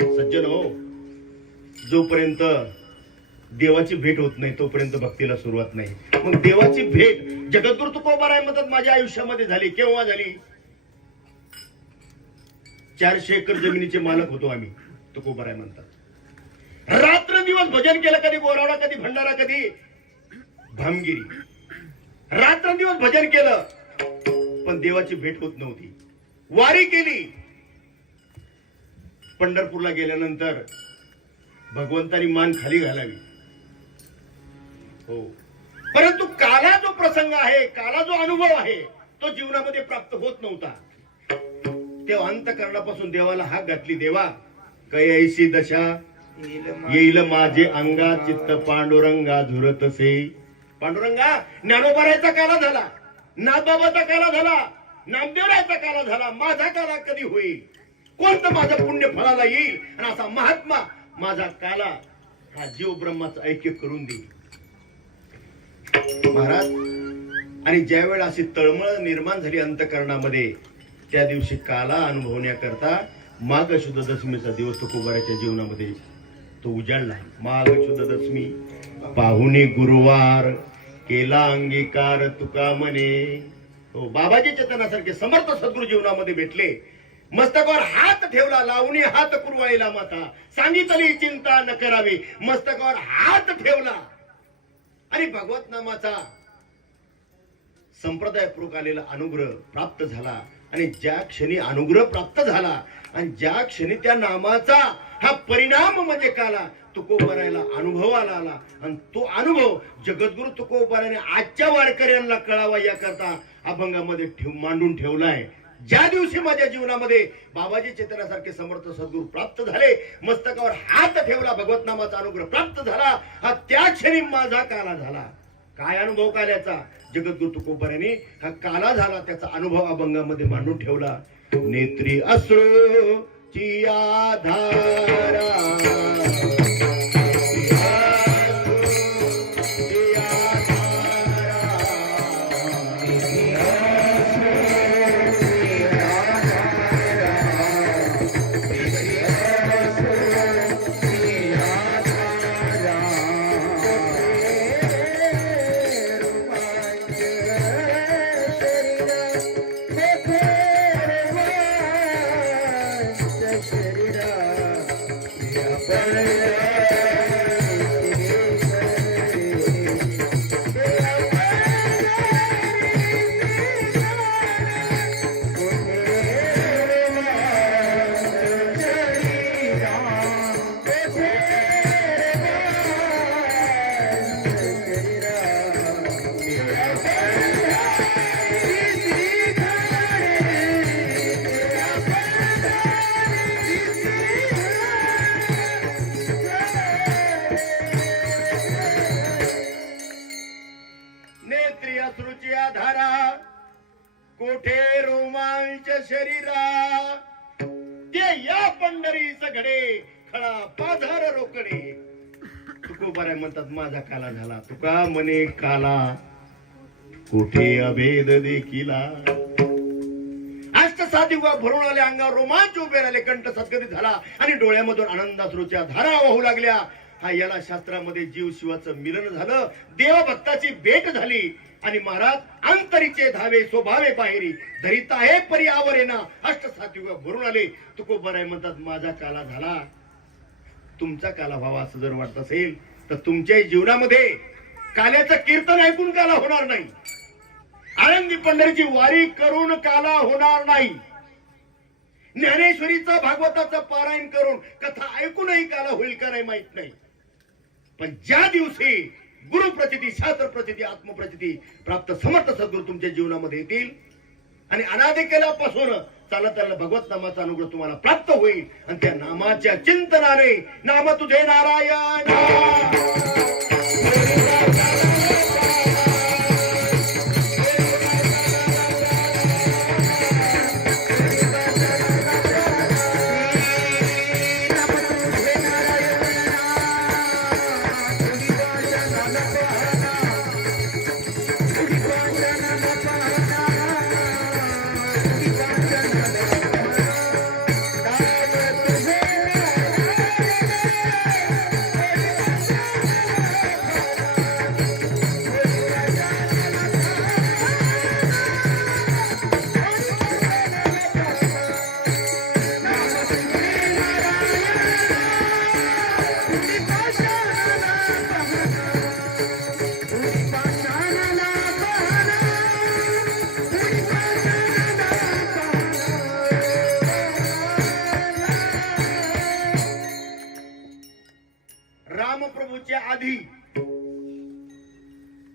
सज्जन हो जोपर्यंत देवाची भेट होत नाही तोपर्यंत भक्तीला सुरुवात नाही. मग देवाची भेट जगद्गुरु तुकोबाराय मदत माझ्या आयुष्यामध्ये झाली केव्हा झाली? चारशे एकर जमिनीचे मालक होतो आम्ही तुकोबाराय म्हणतात. रात्र दिवस भजन केलं कधी गोरावडा कधी भंडारा कधी? भामगिरी. रात्र दिवस भजन केलं पण देवाची भेट होत नव्हती. वारी केली पंढरपूरला गेल्यानंतर भगवंतानी मान खाली घालावी. हो. परंतु काला जो प्रसंग आहे काला जो अनुभव आहे तो जीवनामध्ये प्राप्त होत नव्हता. तेव्हा अंतकरणापासून देवाला हाक घातली देवा कैसी दशा येईल माझे अंगा चित्त पांडुरंगा झुरतसे. पांडुरंगा ज्ञानोबारायचा काला झाला नाथबाबाचा काला झाला नामदेवरायचा काला झाला माझा काला कधी होईल? कोणतं माझं पुण्य फळाला येईल? आणि असा महात्मा माझा काला हा जीव ब्रह्माचं ऐक्य करून देईल. महाराज आणि ज्यावेळेला अशी तळमळ निर्माण झाली अंतकरणामध्ये त्या दिवशी काला अनुभवण्याकरता माघ शुद्ध दशमीचा दिवस तो कुबाराच्या जीवनामध्ये तो उजाडला. माघ शुद्ध दशमी पाहुणे गुरुवार केला अंगीकार तुका म्हणे. हो बाबाजी चेतनासारखे समर्थ सद्गुरु जीवनामध्ये भेटले. मस्तकावर हात ठेवला लावणी हात पुरवायला माता. सांगितली चिंता न करावी. मस्तकावर हात ठेवला. आणि भगवत नामाचा संप्रदायपूर्वक आलेला अनुग्रह प्राप्त झाला. आणि ज्या क्षणी अनुग्रह प्राप्त झाला आणि ज्या क्षणी त्या नामाचा हा परिणाम म्हणजे काला तुकोबारायला अनुभव आला आला. आणि तो अनुभव जगद्गुरु तुकोबाराने आजच्या वारकऱ्यांना कळावा याकरता अभंगामध्ये ठेव मांडून ठेवलाय. ज्या दिवशी माझ्या जीवनामध्ये बाबाजी चेतनासारखे समर्थ सद्गुरू प्राप्त झाले मस्तकावर हात ठेवला भगवत नामाचा अनुग्रह प्राप्त झाला हा त्या क्षणी माझा काला झाला. काय अनुभव काल्याचा? जगद्गुरु तुकोबाराने हा काला झाला त्याचा अनुभव अभंगामध्ये मांडून ठेवला. नेत्री अश्रू ची तुका मने काला कुठे अभेद देखिला? अष्ट साधी भरून आले अंगावर रोमांच उभे राहिले कंठ सद्गती झाला आणि डोळ्यामधून आनंदाश्रूच्या धारा वाहू लागल्या. हा याला शास्त्रामध्ये जीव शिवाचं मिलन झालं देवभक्ताची भेट झाली. आणि महाराज आंतरीचे धावे स्वभावे बाहेरी धरिता हे परी आवरेना. अष्ट सात्विक भरून आले तुकोबराय म्हणतात माझा काला झाला. तुमचा काला व्हावा असं जर वाटत असेल तर तुमच्याही जीवनामध्ये काल्याचं कीर्तन ऐकून काला होणार नाही. आळंदी पंढरीची वारी करून काला होणार नाही. ज्ञानेश्वरीचं भागवताचं पारायण करून कथा ऐकूनही काला होईल का नाही माहीत नाही. पण ज्या दिवशी गुरु प्रचिती शास्त्र प्रचिती आत्मप्रचिती प्राप्त समर्थ सद्गुरू तुमच्या जीवनामध्ये येतील आणि अनादे केल्यापासून चालत चालला भगवत नामाचा अनुग्रह तुम्हाला प्राप्त होईल. आणि त्या नामाच्या चिंतनाने नाम तुझे नारायण.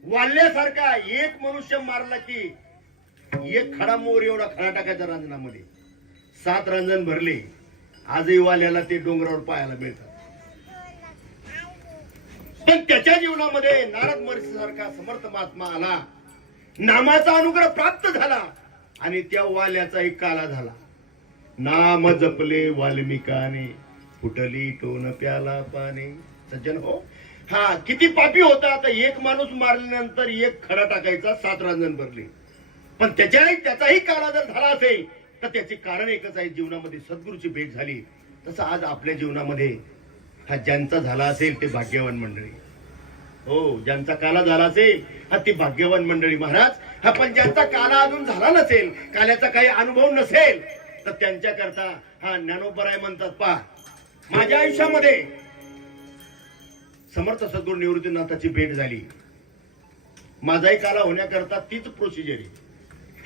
वाल्ल्यासारखा एक मनुष्य मारला की एक खडा मोर एवढा खडा टाकायचा रांजणामध्ये सात रांजण भरले. आजही वाल्याला ते डोंगरावर पाहायला मिळतात. पण त्याच्या जीवनामध्ये नारद महर्षी सारखा समर्थ महात्मा आला. नामाचा अनुग्रह प्राप्त झाला आणि त्या वाल्याचाही काला झाला. नाम जपले वाल्मिकाने फुटली टोन प्याला पाने. सज्जन हो हा किती पापी होता आता? एक माणूस मारल्यानंतर एक खडा टाकायचा सात रांजण भरले. पण त्याच्याही त्याचाही काळा जर झाला असेल तर त्याचे कारण एकच आहे जीवनामध्ये सद्गुरूची भेट झाली. तसं आज आपल्या जीवनामध्ये हा ज्यांचा झाला असेल ते भाग्यवान मंडळी. हो ज्यांचा काला झाला असेल हा ती भाग्यवान मंडळी महाराज. हा पण ज्यांचा काला अजून झाला नसेल काल्याचा काही अनुभव नसेल तर त्यांच्याकरता हा ज्ञानोपराय म्हणतात पा माझ्या आयुष्यामध्ये समर्थ सद्गुरू निवृत्तीनाथाची भेट झाली. माझाही काला होण्याकरता तीच प्रोसिजर आहे.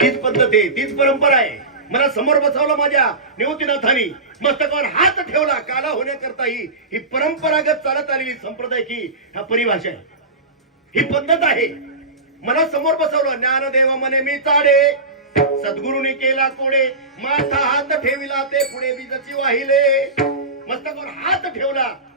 तीच पद्धत आहे तीच परंपरा आहे. मला समोर बसवलं माझ्या निवृत्तीनाथानी. मस्तकावर हात ठेवला काला होण्याकरता ही ही परंपरागत चालत आलेली संप्रदाय की हा परिभाषा आहे. ही पद्धत आहे. मला समोर बसवलं ज्ञानदेव मने मी चाडे. सद्गुरूने केला कोडे. माथा हात ठेविला ते पुढे बीजची वाहिले. मस्तकावर हात ठेवला.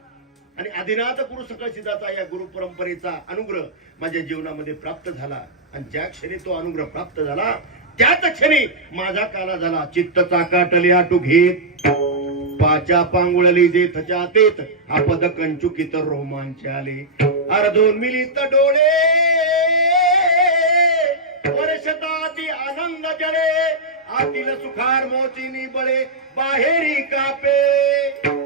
आणि आदिनाथ गुरु सकळ सिद्धाचा या गुरु परंपरेचा अनुग्रह माझ्या जीवनामध्ये प्राप्त झाला. आणि ज्या क्षणी तो अनुग्रह प्राप्त झाला त्याच क्षणी माझा काला झाला. चित्त चाकाटले आटू घेत. पाच्या पांगुळली देथच्या तेत आपद कंचुकित रोमांच आले. अर्धोन मिलित डोळे. वर्षताती आनंद जळे आतील सुखार मोचिनी बळे. बाहेरी कापे.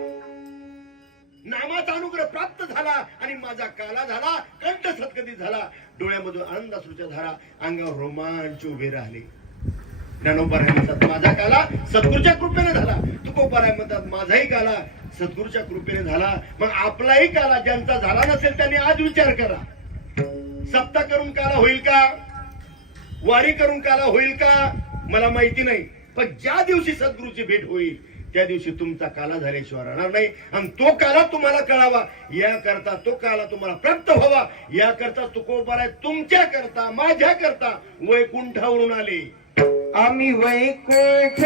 नामाचा अनुग्रह प्राप्त झाला आणि माझा काला झाला कंठ सत्कती झाला. डोळ्यामधून आनंद अश्रूच्या धारा अंगावर रोमांच उभे राहिले. म्हणतात माझा काला सद्गुरूच्या कृपेने झाला. तुकोबाराय म्हणतात माझाही काला सद्गुरूच्या कृपेने झाला. मग आपलाही काला ज्यांचा झाला नसेल त्यांनी आज विचार करा. सप्ता करून काला होईल का? वारी करून काला होईल का? मला माहिती नाही. पण ज्या दिवशी सद्गुरूची भेट होईल त्या दिवशी तुमचा काला झाल्याशिवाय राहणार नाही. आणि तो काला तुम्हाला कळावा. याकरता तो काला तुम्हाला प्राप्त व्हावा. याकरता तुकोबाराय तुमच्या करता माझ्या करता वैकुंठावरून आले. आम्ही वैकुंठ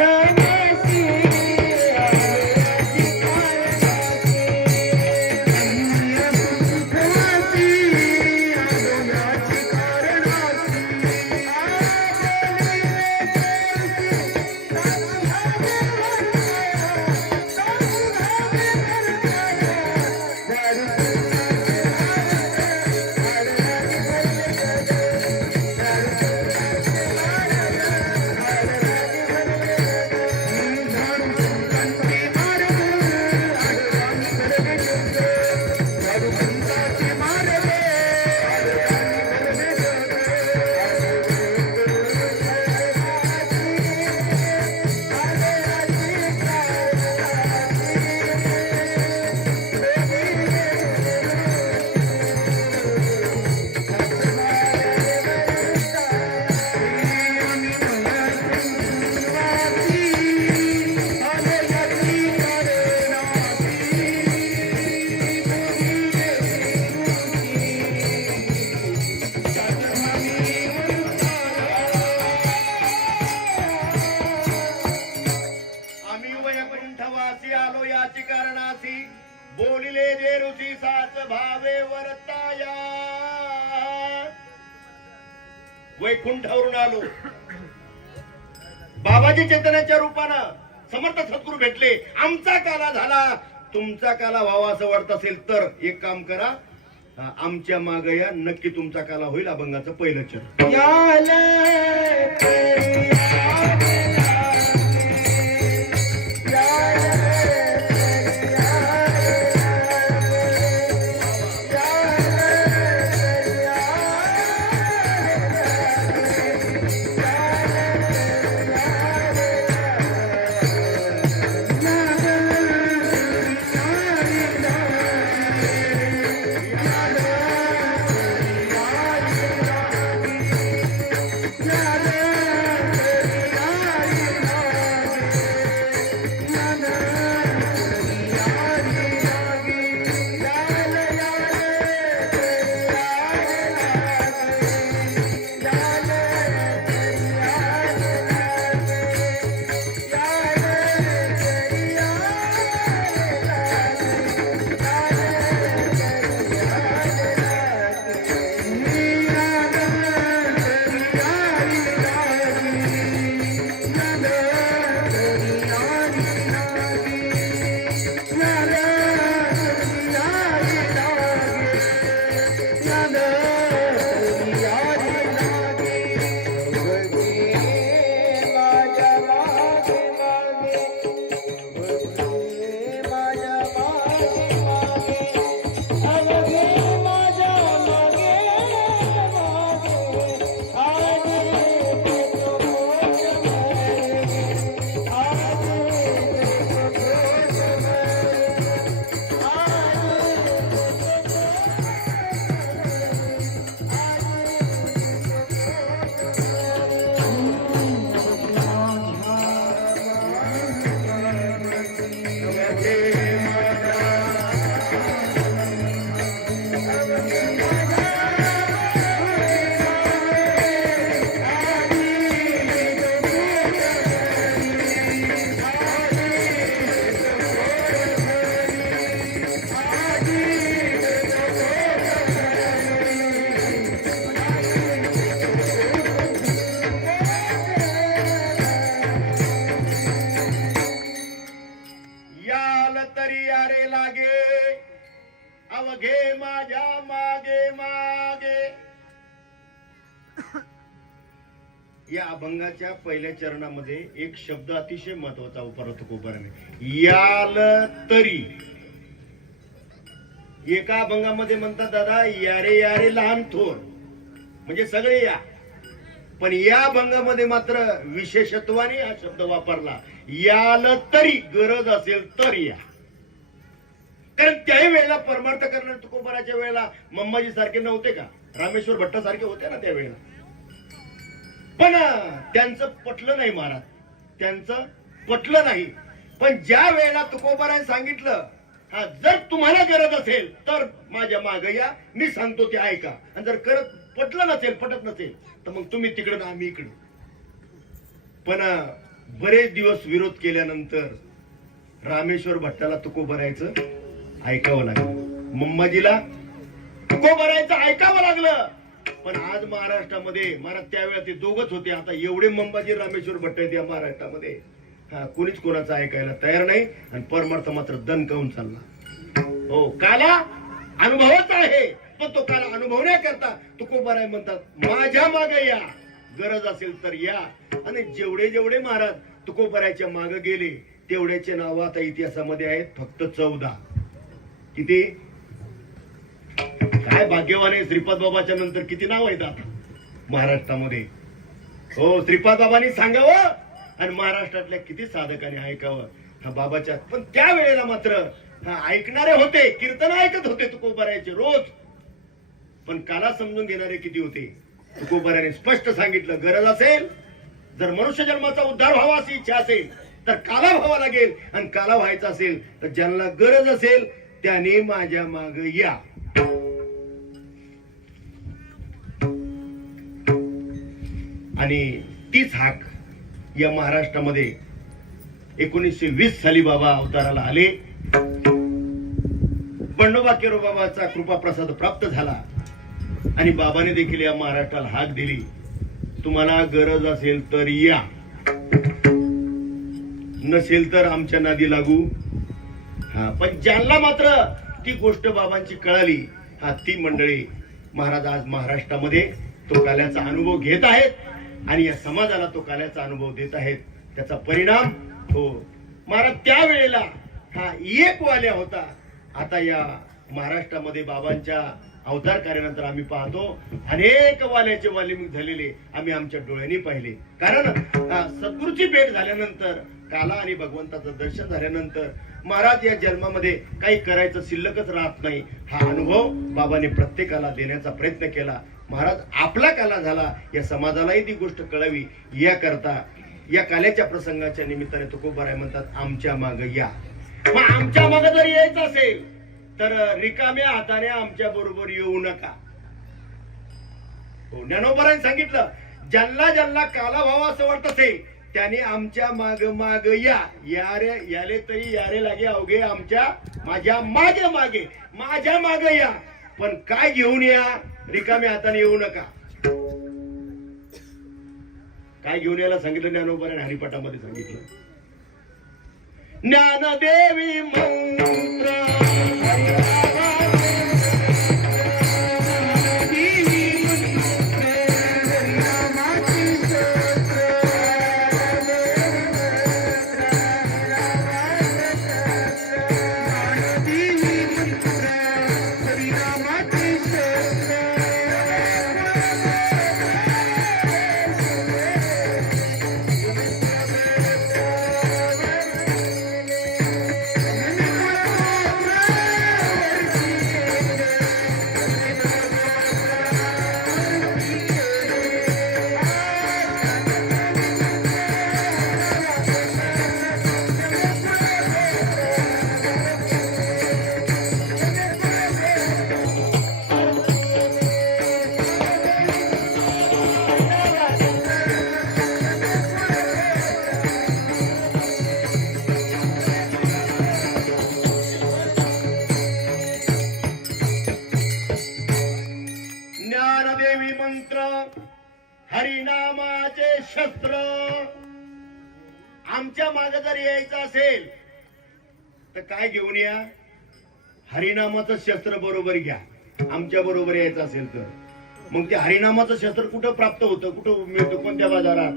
वैकुंठावरून आलो. बाबाजी चेतनाच्या रूपानं समर्थ सद्गुरू भेटले. आमचा काला झाला. तुमचा काला व्हावा असं वाटत असेल तर एक काम करा. आमच्या माग या. नक्की तुमचा काला होईल अभंगाचं पहिलं चरण. अभंगाच्या पहिल्या चरणामध्ये एक शब्द अतिशय महत्त्वाचा वापरतो कोपराने याल तरी. एका अभंगामध्ये म्हणतात दादा यारे यारे लहान थोर. म्हणजे सगळे या. पण या अभंगामध्ये मात्र विशेषत्वाने हा शब्द वापरला. याल तरी गरज असेल तर या. कारण त्याही वेळेला परमार्थ करणारे तुकोबाराच्या वेळेला मम्माजी सारखे नव्हते का? रामेश्वर भट्ट सारखे होते ना त्यावेळेला. पण त्यांचं पटलं नाही महाराज. त्यांचं पटलं नाही. पण ज्या वेळेला तुकोबाराने सांगितलं हा जर तुम्हाला गरज असेल तर माझ्या माग या. मी सांगतो ते ऐका. आणि जर करत पटलं नसेल पटत नसेल तर मग तुम्ही तिकडं ना आम्ही इकडं. पण बरेच दिवस विरोध केल्यानंतर रामेश्वर भट्टाला तुको भरायचं ऐकावं लागलं. मम्माजीला तुको भरायचं ऐकावं लागलं. पण आज महाराष्ट्रामध्ये महाराज त्यावेळेला ते दोघच होते. आता एवढे मंबाजी रामेश्वर भट्ट आहेत या महाराष्ट्रामध्ये. हा कोणीच कोणाचं ऐकायला तयार नाही आणि परमार्थ मात्र दणकावून चालला. हो काला अनुभवच आहे पण तो काला अनुभवण्याकरता तुकोबाराय म्हणतात माझ्या मागे या. गरज असेल तर या. आणि जेवढे जेवढे महाराज तुकोबारायच्या माग गेले तेवढ्याचे नाव आता इतिहासामध्ये आहेत फक्त चौदा. किती? काय भाग्यवान आहे? श्रीपाद बाबाच्या नंतर किती नाव आहेत आता? महाराष्ट्रामध्ये. हो श्रीपाद बाबांनी सांगावं आणि महाराष्ट्रातल्या किती साधकांनी ऐकावं. हा बाबाच्या पण त्या वेळेला मात्र ऐकणारे होते कीर्तन ऐकत होते तुकोबारायचे रोज. पण काला समजून घेणारे किती होते? तुकोबाराने स्पष्ट सांगितलं गरज असेल जर मनुष्य जन्माचा उद्धार व्हावा अशी इच्छा असेल तर काला व्हावा लागेल. आणि काला व्हायचा असेल तर ज्यांना गरज असेल त्याने माझ्या माग या. आणि तीच हाक या महाराष्ट्रामध्ये एकोणीसशे वीस साली बाबा अवताराला आले. बंडोबा केरो बाबाचा कृपा प्रसाद प्राप्त झाला. आणि बाबाने देखील या महाराष्ट्राला हाक दिली. तुम्हाला गरज असेल तर या. नसेल तर आमच्या नादी लागू. हा पण ज्यांना मात्र ती गोष्ट बाबांची कळाली हा ती मंडळी महाराज आज महाराष्ट्रामध्ये तो काल्याचा अनुभव घेत आहेत. आणि या समाजाला तो काल्याचा अनुभव देत आहेत त्याचा परिणाम हो महाराज त्यावेळेला हा एक वाल्या होता. आता या महाराष्ट्रामध्ये बाबांच्या अवतार कार्यानंतर आम्ही पाहतो अनेक वाल्याचे वाले झालेले आम्ही आमच्या डोळ्यांनी पाहिले. कारण सद्गुरूची भेट झाल्यानंतर काला आणि भगवंताचं दर्शन झाल्यानंतर महाराज या जन्मामध्ये काही करायचं शिल्लकच राहत नाही. हा अनुभव बाबाने प्रत्येकाला देण्याचा प्रयत्न केला. महाराज आपला काला झाला या समाजालाही ती गोष्ट कळावी याकरता या काल्याच्या प्रसंगाच्या निमित्ताने तुकोबाराय म्हणतात आमच्या माग या. मग आमच्या माग जर यायचं असेल तर रिकाम्या हाताने आमच्या बरोबर येऊ नका. हो ज्ञानोबराने सांगितलं ज्यांना ज्यांना काला व्हावा असं वाटत असेल त्याने आमच्या माग माग या. यारे याले तरी यारे लागे अवघे आमच्या माझ्या मागे मागे माझ्या माग या. पण काय घेऊन या? रिकाम्या हाताने येऊ नका. काय घेऊन यायला सांगितलं ज्ञानोबराने हरिपाठामध्ये सांगितलं? ज्ञानदेवी मंत्र हरिनामाचं शस्त्र बरोबर घ्या. आमच्या बरोबर यायचं असेल तर. मग ते हरिनामाचं शस्त्र कुठं प्राप्त होतं? कुठं मिळतं? कोणत्या बाजारात?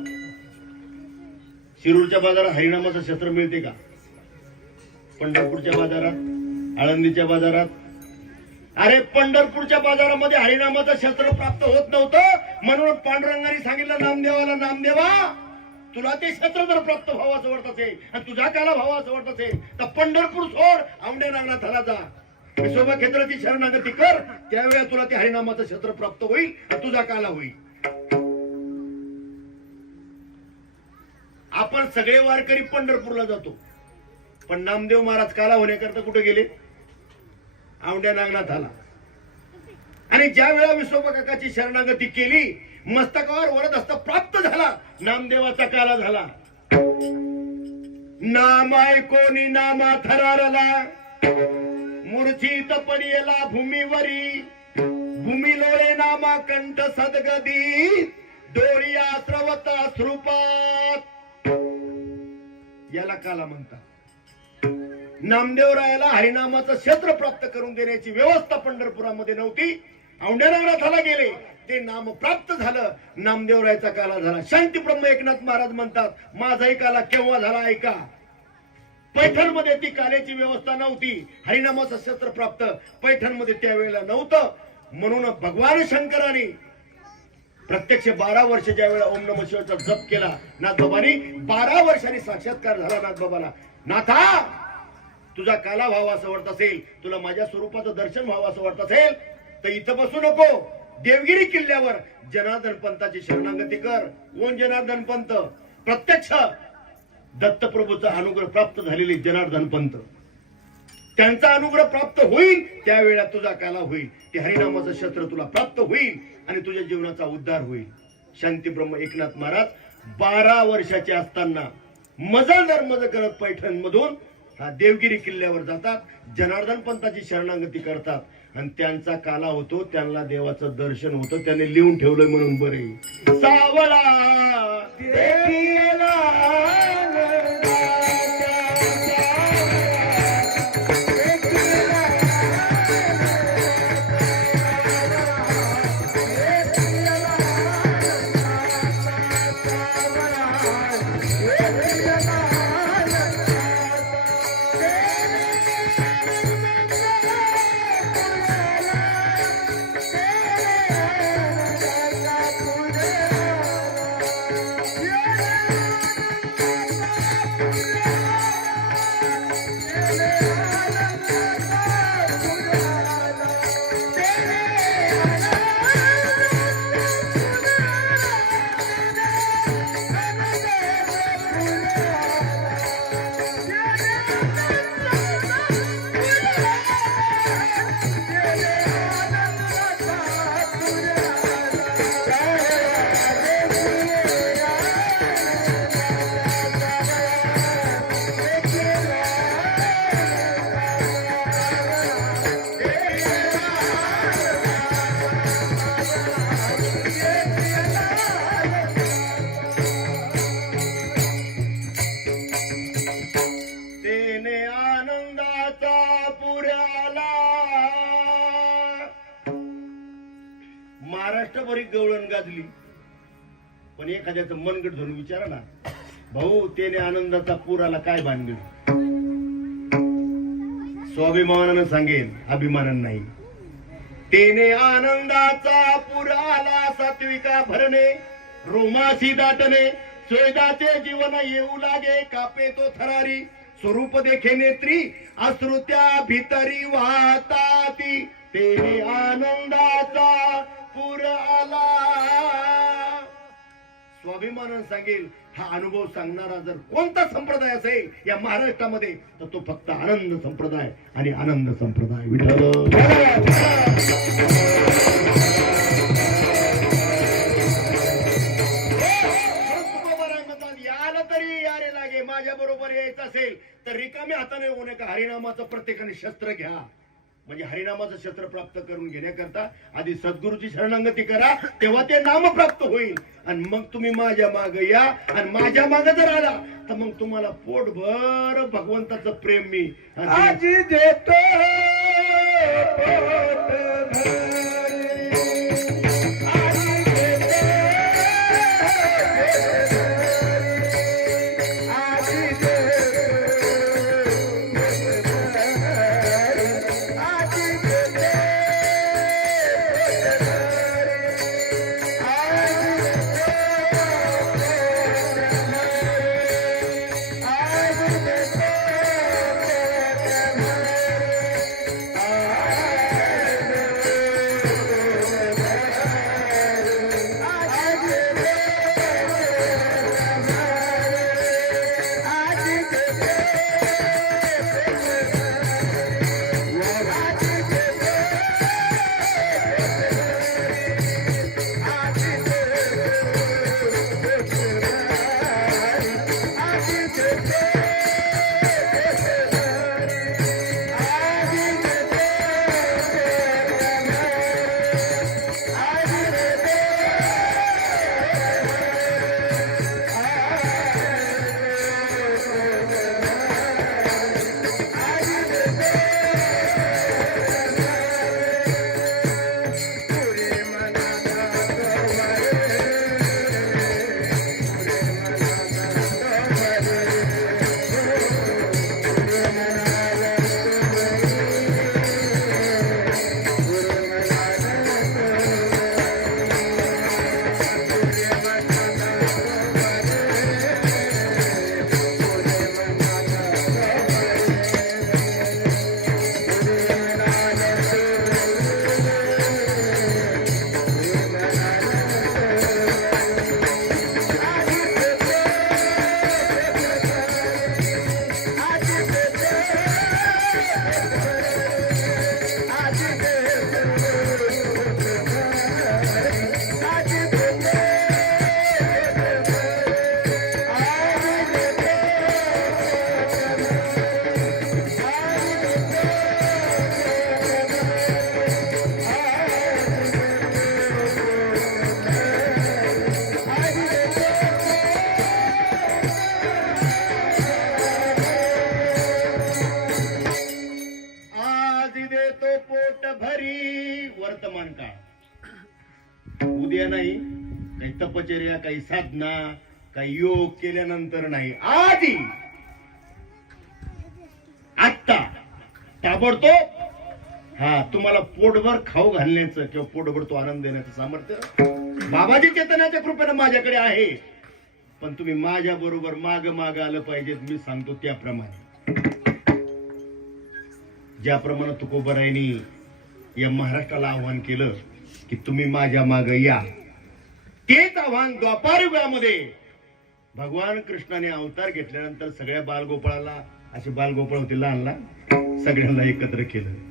शिरूरच्या बाजारात हरिनामाचं शस्त्र मिळते का? पंढरपूरच्या बाजारात? आळंदीच्या बाजारात? अरे पंढरपूरच्या बाजारामध्ये हरिनामाचं शस्त्र प्राप्त होत नव्हतं. म्हणून पांडुरंगाने सांगितलं नामदेवाला नामदेवा तुला ते शस्त्र जर प्राप्त व्हावं वाटत असेल आणि तुझा त्याला व्हावं वाटत असेल तर पंढरपूर सोड. आवडे नागनाथाला जा. विसोबा क्षेत्राची शरणागती कर. त्यावेळेला तुला ते हरिनामाचं क्षेत्र प्राप्त होईल तुझा काला होईल. आपण सगळे वारकरी पंढरपूरला जातो. पण नामदेव महाराज काला होण्याकरता कुठे गेले? आवड्या नागनाथाला आणि ज्या वेळा विसोबा काकाची शरणागती केली मस्तकावर वरद असता प्राप्त झाला नामदेवाचा काला झाला. नामाय कोणी नामा थरारला मूर्छित पडियला भूमीवरी. भूमी लोळे नामा कंठ सदगदी. डोळिया स्रवता स्वरूपात याला काला म्हणतात. नामदेवरायाला हरिनामाचं क्षेत्र प्राप्त करून देण्याची व्यवस्था पंढरपुरामध्ये नव्हती. औंढ्यानागनाथाला गेले. ते नाम प्राप्त झालं. नामदेवरायचा काला झाला. शांती ब्रह्म एकनाथ महाराज म्हणतात माझाही काला केव्हा झाला ऐका. पैठणमध्ये ती कार्याची व्यवस्था नव्हती. हरिनामाचं शस्त्र प्राप्त पैठणमध्ये त्यावेळेला नव्हतं. म्हणून भगवान शंकराने प्रत्यक्ष बारा वर्ष ज्या वेळेला ओम नम शिवाचा जप केला नाथबाबानी बारा वर्षांनी साक्षात्कार झाला नाथबाबाला. नाथा तुझा काला व्हावा असं वाटत असेल तुला माझ्या स्वरूपाचं दर्शन व्हावं असं वाटत असेल तर इथं बसू नको. देवगिरी किल्ल्यावर जनार्दन पंताची शरणागती कर. कोण जनार्दन पंत? प्रत्यक्ष दत्तप्रभूचा अनुग्रह प्राप्त झालेले जनार्दन पंत. त्यांचा अनुग्रह प्राप्त होईल त्यावेळेला तुझा काला होईल. ते हरिनामाचं शस्त्र तुला प्राप्त होईल आणि तुझ्या जीवनाचा उद्धार होईल. शांती ब्रह्म एकनाथ महाराज बारा वर्षाचे असताना मजा मज करत पैठण मधून हा देवगिरी किल्ल्यावर जातात जनार्दन पंताची शरणागती करतात. आणि त्यांचा काला होतो त्यांना देवाचं दर्शन होतं त्याने लिहून ठेवलंय म्हणून बरे. सावळा पण एखाद्याचं मनगट धरून विचारा ना. भाऊ त्याने आनंदाचा पूर आला काय भानगड? स्वाभिमानानं सांगेन अभिमानानं नाही. तेने आनंदाचा पूर आला सात्विका भरणे रोमासी दाटणे स्वेदाचे जीवन येऊ लागे कापे तो थरारी स्वरूप देखे नेत्री अश्रुत्या भितरी वाहताती. तेने आनंदा स्वाभिमानानं सांगेल हा अनुभव सांगणारा जर कोणता संप्रदाय असेल या महाराष्ट्रामध्ये तर तो फक्त आनंद संप्रदाय आणि आनंद संप्रदाय. विठ्ठल. तरी यारे लागे माझ्या बरोबर यायचं असेल तर रिकाम्या हाताने होऊ नका. हरिनामाचं प्रत्येकाने शस्त्र घ्या. म्हणजे हरिनामाचं शस्त्र प्राप्त करून घेण्याकरता आधी सद्गुरूची शरणांगती करा तेव्हा ते नाम प्राप्त होईल. आणि मग तुम्ही माझ्या माग या आणि माझ्या माग जर आला तर मग तुम्हाला पोटभर भगवंताचं प्रेम मी. आणि देतो वर्तमान काळ उद्या नाही काही तपचर्या काही साधना काही योग केल्यानंतर नाही. आधी आत्ता ताबडतोब हा तुम्हाला पोटभर खाऊ घालण्याचं किंवा पोटभर तो आनंद देण्याचं सामर्थ्य बाबाजी चेतनाच्या कृपेनं माझ्याकडे आहे. पण तुम्ही माझ्या बरोबर माग माग आलं पाहिजे मी सांगतो त्याप्रमाणे. ज्याप्रमाणे तुकोबरायनी या महाराष्ट्राला आव्हान केलं की तुम्ही माझ्या माग या. तेच आव्हान द्वापार युगामध्ये भगवान कृष्णाने अवतार घेतल्यानंतर सगळ्या बालगोपाळाला असे बालगोपाळ होते लहान लहान सगळ्यांना एकत्र केलं.